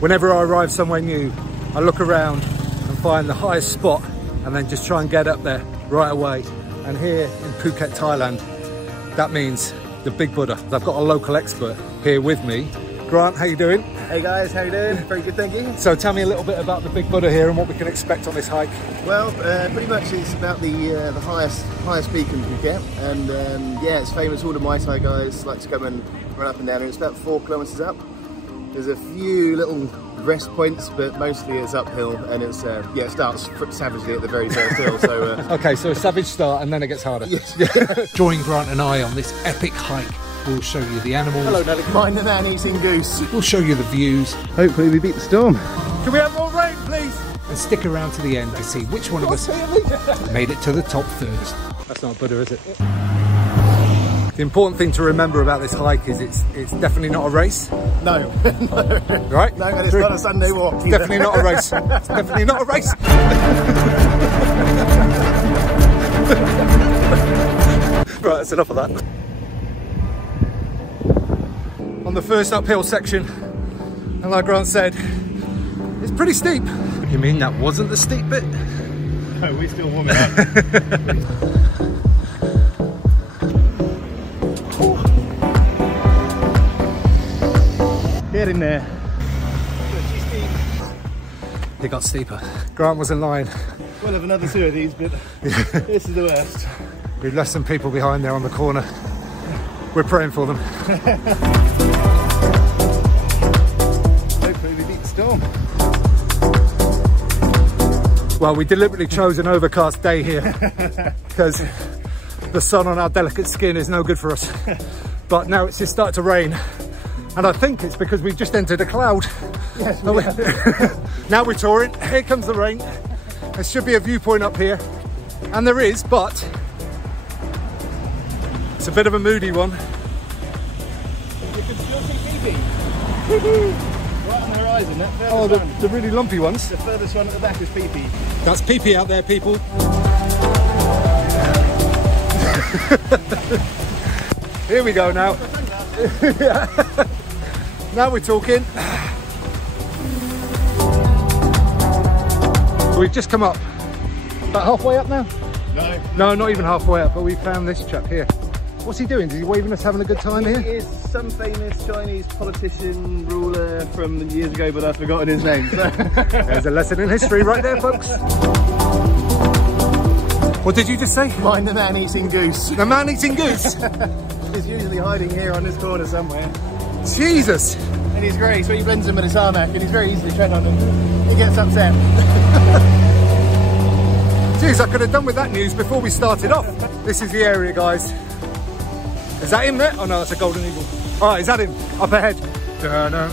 Whenever I arrive somewhere new, I look around and find the highest spot and then just try and get up there right away. And here in Phuket, Thailand, that means the Big Buddha. I've got a local expert here with me. Grant, how you doing? Hey guys, how you doing? Very good, thank you. So tell me a little bit about the Big Buddha here and what we can expect on this hike. Well, pretty much it's about the highest peak in Phuket, and yeah, it's famous. All the Muay Thai guys like to come and run up and down, and it's about 4 kilometers up. There's a few little rest points, but mostly it's uphill, and it's yeah, it starts savagely at the very first hill. So okay, so a savage start and then it gets harder. Yes. Join Grant and I on this epic hike. We'll show you the animals. Hello, Nelly. Mind the man eating goose. We'll show you the views. Hopefully we beat the storm. Can we have more rain, please? And stick around to the end to see which one of us made it to the top first. That's not a Buddha, is it? The important thing to remember about this hike is it's definitely not a race. No. No. Right? No, and it's not a Sunday walk. It's definitely not a race. It's definitely not a race. Right, that's enough of that. On the first uphill section, and like Grant said, it's pretty steep. You mean that wasn't the steep bit? No, we're still warming up. Get in there. It got steeper. Grant wasn't lying. We'll have another 2 of these, but this is the worst. We've left some people behind there on the corner. We're praying for them. Hopefully we beat the storm. Well, we deliberately chose an overcast day here because the sun on our delicate skin is no good for us. But now it's just started to rain. And I think it's because we've just entered a cloud. Yes, now we're touring. Here comes the rain. There should be a viewpoint up here. And there is, but it's a bit of a moody one. You can still see Phoebe. Right on the horizon. Oh, the really lumpy ones. The furthest one at the back is Phoebe. That's Pee-Pee out there, people. Here we go now. Yeah. Now we're talking. We've just come up. About halfway up now? No. No, not even halfway up, but we found this chap here. What's he doing? Is he waving us having a good time here? He is some famous Chinese politician, ruler from years ago, but I've forgotten his name. So. There's a lesson in history right there, folks. What did you just say? Mind the man eating goose. The man eating goose? He's usually hiding here on this corner somewhere. Jesus! And he's great, so he blends in with his tarmac and he's very easy to tread on him. He gets upset. Jeez, I could have done with that news before we started off. This is the area, guys. Is that him there? Oh no, that's a golden eagle. All right, is that him? Up ahead. Da-dum.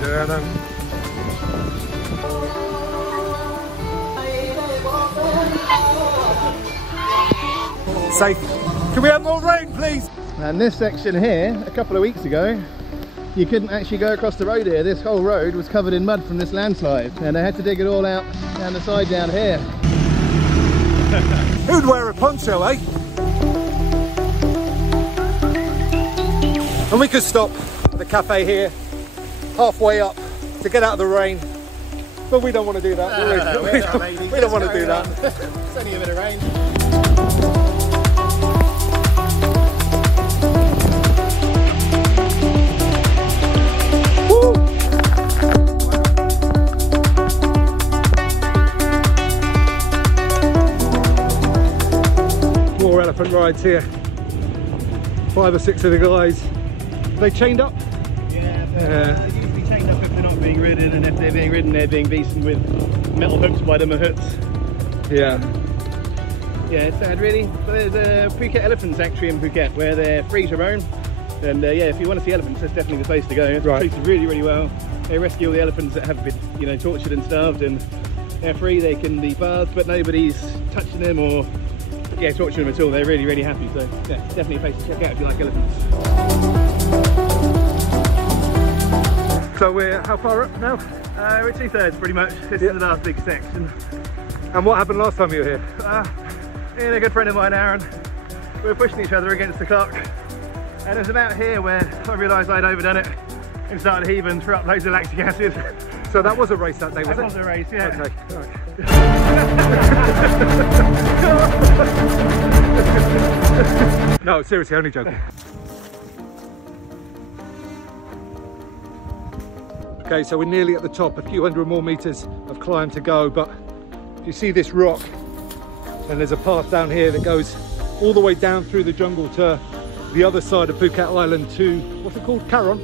Da-dum. Safe. Can we have more rain, please? And this section here, a couple of weeks ago, you couldn't actually go across the road here. This whole road was covered in mud from this landslide, and they had to dig it all out down the side down here. Who'd wear a poncho, eh? And we could stop at the cafe here, halfway up, to get out of the rain. But we don't want to do that, do we? We don't want to do that. It's only a bit of rain. More elephant rides here. 5 or 6 of the guys. Are they chained up? Yeah, they're usually chained up if they're not being ridden, and if they're being ridden, they're being beaten with metal hooks by the mahouts. Yeah. Yeah, it's sad really. But there's a Phuket Elephant Sanctuary in Phuket where they're free to roam. And yeah, if you want to see elephants, that's definitely the place to go. It's treated really, really well. They rescue all the elephants that have been, you know, tortured and starved, and they're free. They can be bathed, but nobody's touching them or torturing them at all. They're really, really happy. So yeah, it's definitely a place to check out if you like elephants. So we're how far up now? We're 2/3 pretty much. This is the last big section. And what happened last time you were here? Me and a good friend of mine, Aaron, we were pushing each other against the clock. And it was about here where I realised I'd overdone it. and started heaving and threw up loads of lactic acid. So that was a race that day, was it? That was a race, yeah. Okay, right. No, seriously, only joking. Okay, so we're nearly at the top, a few hundred more meters of climb to go, but you see this rock, and there's a path down here that goes all the way down through the jungle to the other side of Phuket Island to, what's it called, Karon?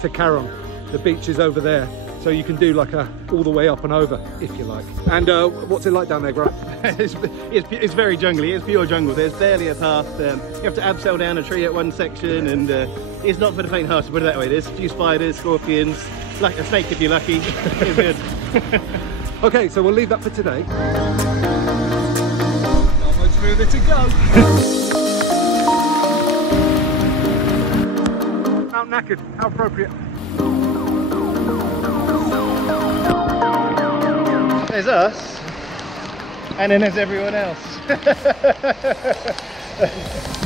To Karon. The beach is over there, so you can do like a all the way up and over if you like. And what's it like down there, Grant? it's very jungly, it's pure jungle. There's barely a path. You have to abseil down a tree at one section, and it's not for the faint-hearted, put it that way. There's a few spiders, scorpions, like a snake if you're lucky. It's good. Okay, so we'll leave that for today. Not much further to go. Out knackered, how appropriate. There's us, and then there's everyone else.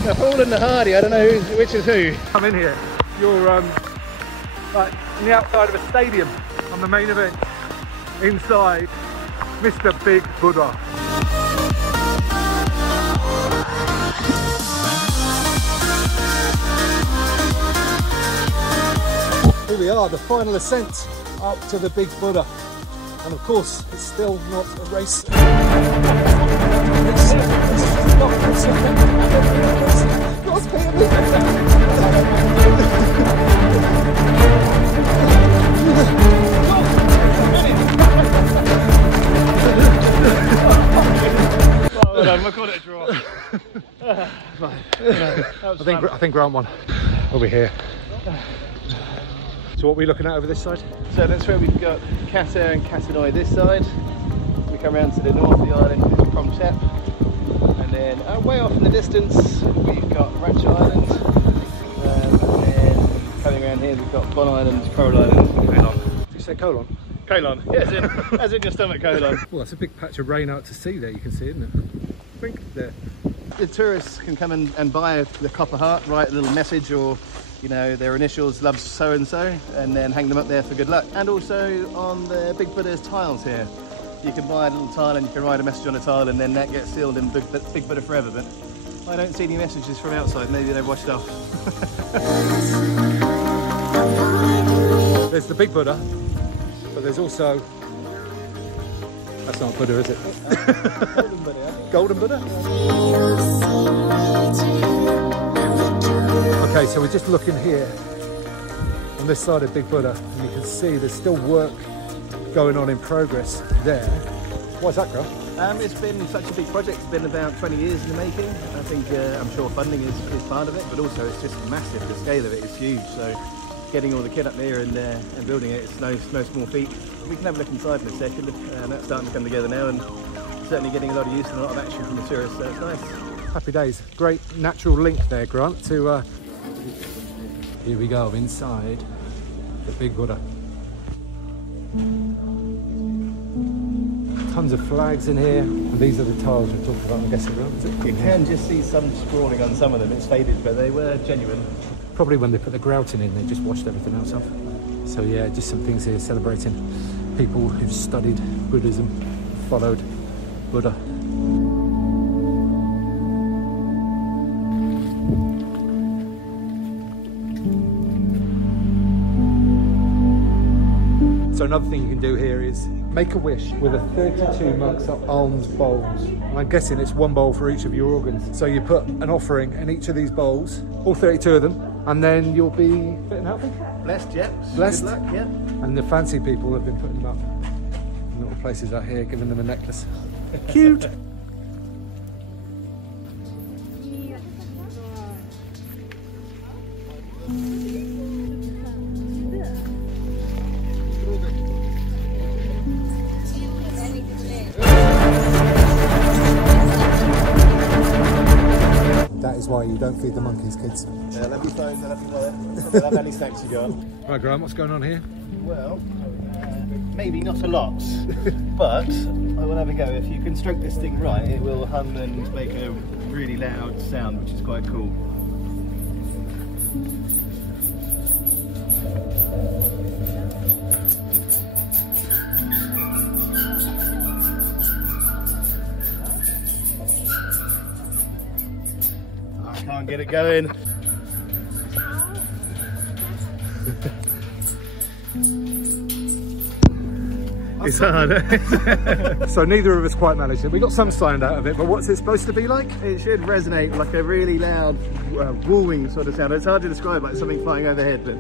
The Paul and the Hardy, I don't know which is who. Come in here. You're like on the outside of a stadium on the main event. Inside, Mr. Big Buddha. Here we are, the final ascent up to the Big Buddha. And of course, it's still not a race. We'll call it a draw. I think Grant won. Over here. So what are we looking at over this side? So that's where we've got Kata and Katanoi this side. We come around to the north of the island, it's Prom Tep. And then way off in the distance, we've got Ratcha Island. And then coming around here, we've got Bon Island, Coral Island, and Colon. Did you say colon? Colon, yes, as in your stomach colon. Well, that's a big patch of rain out to sea there, you can see, isn't it? Blink there. The tourists can come and buy the copper heart, write a little message or, you know, their initials, loves so-and-so, and then hang them up there for good luck. And also on the Big Buddha's tiles here, you can buy a little tile and you can write a message on a tile, and then that gets sealed in Big Buddha forever. But I don't see any messages from outside, maybe they've washed off. There's the Big Buddha, but there's also, that's not Buddha, is it? Golden Buddha. Golden Buddha? Okay, so we're just looking here on this side of Big Buddha, and you can see there's still work going on in progress there. What's that, Grant? It's been such a big project. It's been about 20 years in the making. I think I'm sure funding is part of it, but also it's just massive. The scale of it is huge. So getting all the kit up there and building it, it's no small feat. We can have a look inside in a second, and that's starting to come together now, and certainly getting a lot of use and a lot of action from the tourists, so it's nice. Happy days. Great natural link there, Grant, to here we go, inside the Big Buddha. Tons of flags in here, and these are the tiles we're talking about, I'm guessing, Grant, is it? You can just see some scrawling on some of them, it's faded, but they were genuine. Probably when they put the grouting in, they just washed everything else off. So yeah, just some things here celebrating people who've studied Buddhism, followed Buddha. So another thing you can do here is make a wish with a 32 monks alms bowls. And I'm guessing it's one bowl for each of your organs. So you put an offering in each of these bowls, all 32 of them, and then you'll be fit and healthy. Blessed, yeah. Blessed. Good luck, yeah. And the fancy people have been putting them up in little places out here, giving them a necklace. Cute. That is why you don't feed the monkeys, kids. Yeah, let me phone, they'll have any snacks you got. Right, Graham, what's going on here? Well, maybe not a lot, but I will have a go. If you can stroke this thing right, it will hum and make a really loud sound, which is quite cool. and get it going. It's hard. So neither of us quite managed it. We got some sound out of it, but what's it supposed to be like? It should resonate like a really loud, wooing sort of sound. It's hard to describe, like something flying overhead, but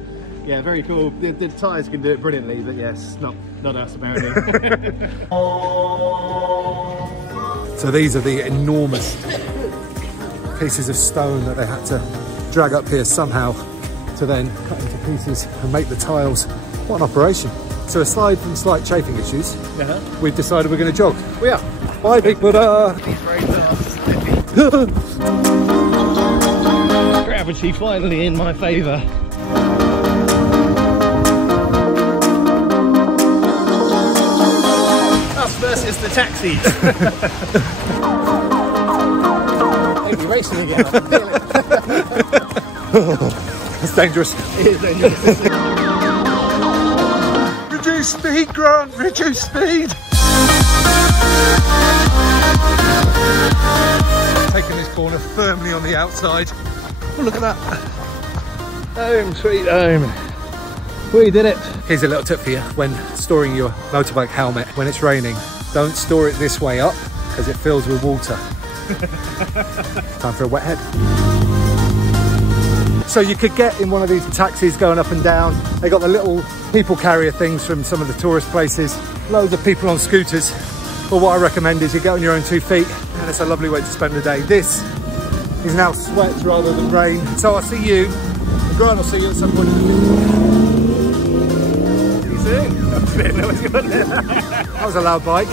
yeah, very cool. The tyres can do it brilliantly, but yes, not us apparently. So these are the enormous pieces of stone that they had to drag up here somehow to then cut into pieces and make the tiles. What an operation. So aside from slight chafing issues, we've decided we're going to jog. We are. Bye, Big Buddha. He's very fast. Gravity finally in my favour. Us versus the taxis. Maybe racing again. I can feel it. It's dangerous. It is dangerous. Reduce speed, Grant, reduce speed. Taking this corner firmly on the outside. Oh, look at that. Home, sweet home. We did it. Here's a little tip for you when storing your motorbike helmet when it's raining. Don't store it this way up because it fills with water. Time for a wet head. So you could get in one of these taxis going up and down. They got the little people carrier things from some of the tourist places. Loads of people on scooters. But what I recommend is you go on your own 2 feet, and it's a lovely way to spend the day. This is now sweat rather than rain. So I'll see you, and Grant will see you at some point in the future. See you soon. That was a loud bike.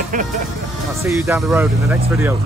I'll see you down the road in the next video.